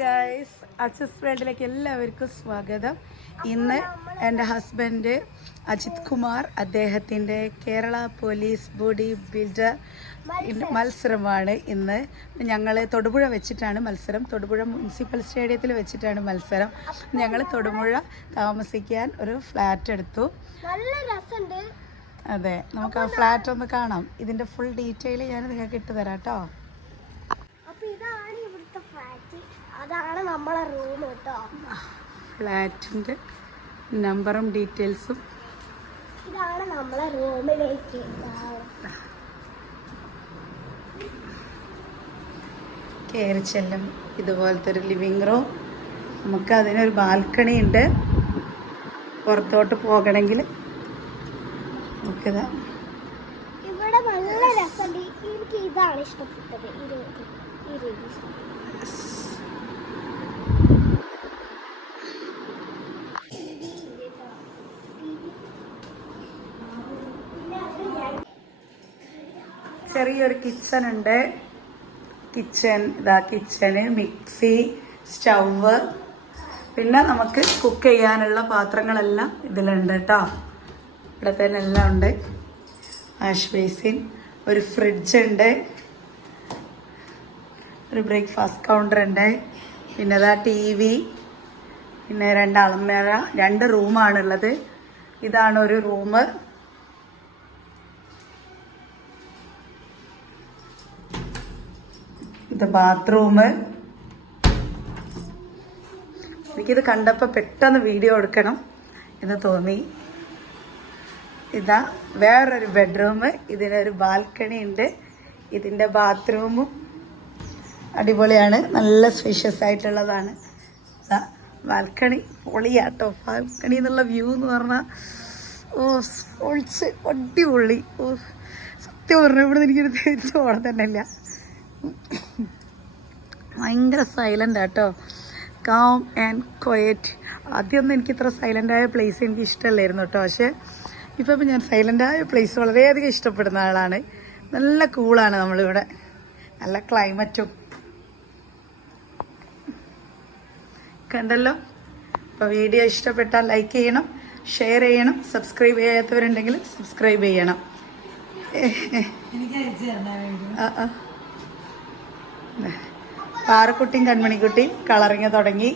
Guys അച്ഛസ് വേൾഡിലേക്ക് എല്ലാവർക്കും സ്വാഗതം. ഇന്ന് എന്റെ ഹസ്ബൻഡ് അജിത് കുമാർ അദ്ദേഹത്തിന്റെ കേരള പോലീസ് ബോഡി ബിൽഡർ മത്സരമാണ് ഇന്ന്. ഞങ്ങൾ തൊടുപുഴ വെച്ചിട്ടാണ് മത്സരം. തൊടുപുഴ മുനിസിപ്പൽ സ്റ്റേഡിയത്തിൽ വെച്ചിട്ടാണ് മത്സരം. ഞങ്ങൾ തൊടുപുഴ താമസിക്കാൻ ഒരു ഫ്ലാറ്റ് എടുത്തു. നല്ല രസമുണ്ട്. അതെ നമുക്ക് ആ ഫ്ലാറ്റ് ഒന്ന് കാണാം. ഇതിന്റെ ഫുൾ ഡീറ്റെയിൽ ഞാൻ നിങ്ങൾക്ക് ഇട്ട് തരാം കേട്ടോ അപ്പൊ ഇതാണ് ഇവിടുത്തെ ഫ്ലാറ്റ് അതാണ് നമ്മളെ റൂം കേട്ടോ. ഫ്ലാറ്റിന്റെ നമ്പറും ഡീറ്റെയിൽസും. ഇതാണ് നമ്മളെ റൂമിലേക്ക്. കയറി ചെല്ലും. ഇതുപോലത്തെ ഒരു ലിവിങ് റൂം നമുക്ക് അതിനൊരു ബാൽക്കണി ഉണ്ട്. പുറത്തോട്ട് പോകണമെങ്കിൽ നമുക്ക് ഇവിടെ നല്ല രസമുണ്ട്. എനിക്ക് ഇതാണ് ഇഷ്ടപ്പെട്ടത്. ഈ രീതി ഈ രീതി ഇഷ്ടപ്പെട്ടു. പിന്നെ അത് ഞാൻ ചെറിയൊരു കിച്ചൺ ഉണ്ട്. കിച്ചൺ ഇതാ കിച്ചണ് മിക്സി സ്റ്റൗവ് പിന്നെ നമുക്ക് കുക്ക് ചെയ്യാനുള്ള പാത്രങ്ങളെല്ലാം ഇതിലുണ്ട് കേട്ടോ ഇവിടെ തന്നെ എല്ലാം ഉണ്ട്. വാഷ് ബേസിൻ ഒരു ഫ്രിഡ്ജ് ഉണ്ട്. ഒരു ബ്രേക്ക്ഫാസ്റ്റ് കൗണ്ടർ ഉണ്ട്. പിന്നെ അതാ ടി വി പിന്നെ രണ്ട് അളമേറ രണ്ട് റൂമാണുള്ളത് ഇതാണ് ഒരു റൂം ഇത് ബാത്റൂം എനിക്കിത് കണ്ടപ്പോൾ പെട്ടെന്ന് വീഡിയോ എടുക്കണം എന്ന് തോന്നി. ഇതാ വേറൊരു ബെഡ്റൂം ഇതിനൊരു ബാൽക്കണി ഉണ്ട്. ഇതിന്റെ ബാത്റൂമും അടിപൊളിയാണ്. നല്ല സ്പേഷ്യസ് ആയിട്ടുള്ളതാണ്. ബാൽക്കണി പൊളിയാട്ടോ. ബാൽക്കണി എന്നുള്ള വ്യൂ എന്ന് പറഞ്ഞാൽ ഓ പൊളിച്ച് അടിപൊളി. ഓ സത്യം പറഞ്ഞു ഇവിടെ എനിക്കൊരു തിരിച്ചു പോകണം തന്നെ ഇല്ല ഭയങ്കര സൈലന്റ് ആട്ടോ. കാം ആൻഡ് ക്വയറ്റ് ആദ്യമൊന്നും എനിക്ക് ഇത്ര സൈലന്റ് ആയ പ്ലേസ് എനിക്ക് ഇഷ്ടമല്ലായിരുന്നു കേട്ടോ. പക്ഷേ ഇപ്പം ഇപ്പം ഞാൻ സൈലന്റ് ആയ പ്ലേസ് വളരെയധികം ഇഷ്ടപ്പെടുന്ന ആളാണ്. നല്ല കൂളാണ് നമ്മളിവിടെ. നല്ല ക്ലൈമറ്റും കണ്ടല്ലോ? അപ്പോൾ വീഡിയോ ഇഷ്ടപ്പെട്ടാൽ ലൈക്ക് ചെയ്യണം ഷെയർ ചെയ്യണം സബ്സ്ക്രൈബ് ചെയ്യാത്തവരുണ്ടെങ്കിൽ സബ്സ്ക്രൈബ് ചെയ്യണം. ആ ആ. പാറക്കുട്ടിയും കൺമണിക്കുട്ടിയും കളറിങ് തുടങ്ങി.